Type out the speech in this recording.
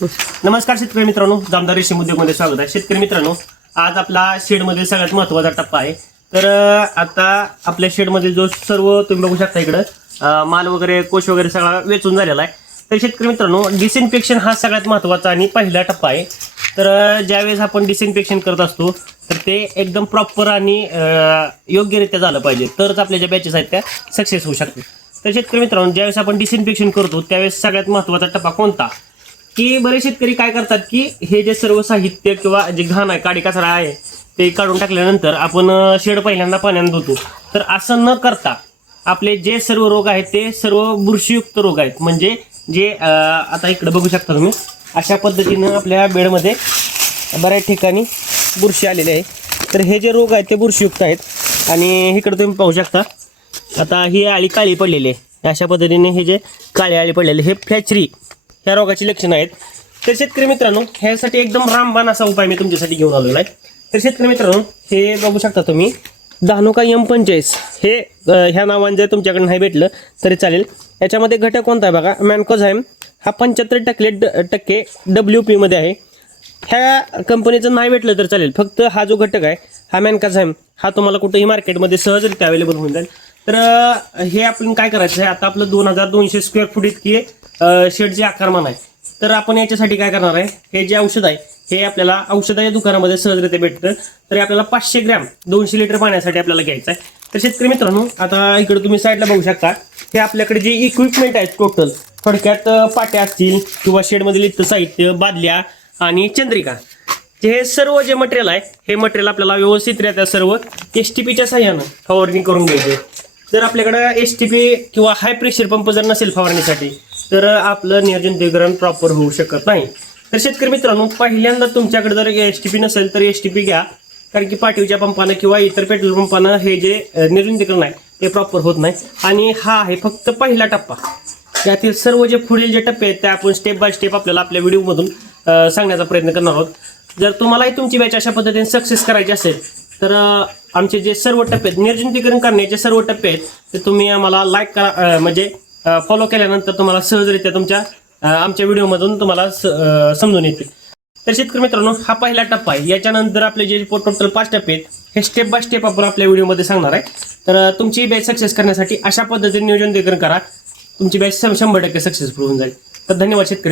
नमस्कार शेतकरी मित्रांनो, जामदार रेशीम उद्योगमध्ये स्वागत आहे. शेतकरी मित्रांनो, आज आपला शेडमध्ये सगळ्यात महत्त्वाचा टप्पा आहे. तर आता आपल्या शेडमधील जो सर्व तुम्ही बघू शकता इकडं माल वगैरे कोश वगैरे सगळा वेचून झालेला आहे. तर शेतकरी मित्रांनो, डिसइन्फेक्शन हा सगळ्यात महत्त्वाचा आणि पहिला टप्पा आहे. तर ज्यावेळेस आपण डिसइन्फेक्शन करत असतो तर ते एकदम प्रॉपर आणि योग्यरित्या झालं पाहिजे, तरच आपल्या ज्या बॅचेस आहेत त्या सक्सेस होऊ शकतात. तर शेतकरी मित्रांनो, ज्यावेळेस आपण डिसइन्फेक्शन करतो त्यावेळेस सगळ्यात महत्त्वाचा टप्पा कोणता, की बरेच शेतकरी काय करतात की हे जे सर्व साहित्य किंवा जे घाण आहे, काडी कचरा आहे, ते काढून टाकल्यानंतर आपण शेड पहिल्यांदा पाण्याने धुतो. तर असं न करता आपले जे सर्व रोग आहेत ते सर्व बुरशीयुक्त रोग आहेत. म्हणजे जे आता इकडे बघू शकता तुम्ही, अशा पद्धतीनं आपल्या बेडमध्ये बऱ्याच ठिकाणी बुरशी आलेली आहे. तर हे जे रोग आहेत ते बुरशीयुक्त आहेत. आणि इकडे तुम्ही पाहू शकता, आता ही आळी काळी पडलेली आहे. अशा पद्धतीने हे जे काळी आळी पडलेले हे फ्लॅचरी ह्या रोगाची लक्षणं आहेत. तर शेतकरी मित्रांनो, ह्यासाठी एकदम रामबाण असा उपाय मी तुमच्यासाठी घेऊन आलेला आहे. तर शेतकरी मित्रांनो, हे बघू शकता तुम्ही, धानुका M45 हे ह्या नावाने जर तुमच्याकडे नाही भेटलं तरी चालेल. याच्यामध्ये घटक कोणता आहे बघा, मॅन्कोझाईम हा 75% WP मध्ये आहे. ह्या कंपनीचं नाही भेटलं तर चालेल, फक्त हा जो घटक आहे हा मॅन्कोझाईम हा तुम्हाला कुठेही मार्केटमध्ये सहजरित्या अवेलेबल होऊन जाईल. तर हे आपण काय करायचं आहे, आता आपलं 2200 स्क्वेअर फूट इतकी शेडचे आकारमान आहे. तर आपण याच्यासाठी काय करणार आहे, हे जे औषध आहे हे आपल्याला औषधाच्या दुकानामध्ये सहजरित्या भेटतं. तर आपल्याला 500 ग्रॅम 200 लिटर पाण्यासाठी आपल्याला घ्यायचं आहे. तर शेतकरी मित्रांनो, आता इकडे तुम्ही साईडला बघू शकता, हे आपल्याकडे जे इक्विपमेंट आहेत टोटल, थोडक्यात पाट्या असतील किंवा शेडमधील इथं साहित्य, बादल्या आणि चंद्रिका, हे सर्व जे मटेरियल आहे हे मटेरियल आपल्याला व्यवस्थितरित्या सर्व STPच्या साह्यानं फवारणी करून घ्यायचे. जर आपल्याकडे STP किंवा हाय प्रेशर पंप जर नसेल फवारणीसाठी तर आपलं निर्जंतुकीकरण प्रॉपर होऊ शकत नाही. तर शेतकरी मित्रांनो, पहिल्यांदा तुमच्याकडे जर STP नसेल तर STP घ्या, कारण की पाठीवच्या पंपानं किंवा इतर पेट्रोल पंपानं हे जे निर्जंतुकीकरण आहे ते प्रॉपर होत नाही. आणि हा आहे फक्त पहिला टप्पा. त्यातील सर्व जे पुढील जे टप्पे आहेत ते आपण स्टेप बाय स्टेप आपल्याला आपल्या व्हिडिओमधून सांगण्याचा प्रयत्न करणार आहोत. जर तुम्हालाही तुमची बॅच अशा पद्धतीने सक्सेस करायची असेल तर आमचे जे सर्व टप्पे आहेत, निर्जंतुकीकरण करण्याचे सर्व टप्पे आहेत, ते तुम्ही आम्हाला लाईक करा, म्हणजे फॉलो केल्यानंतर तुम्हाला सहजरित्या तुमच्या आमच्या व्हिडिओमधून तुम्हाला समजून येतील. तर शेतकरी मित्रांनो, हा पहिला टप्पा आहे. याच्यानंतर आपले जे टोटल 5 टप्पे आहेत हे स्टेप बाय स्टेप आपण आपल्या व्हिडिओमध्ये सांगणार आहे. तर तुमची बॅच सक्सेस करण्यासाठी अशा पद्धतीने निर्जंतुकीकरण करा, तुमची बॅच 100% सक्सेसफुल होऊन जाईल. तर धन्यवाद शेतकरी.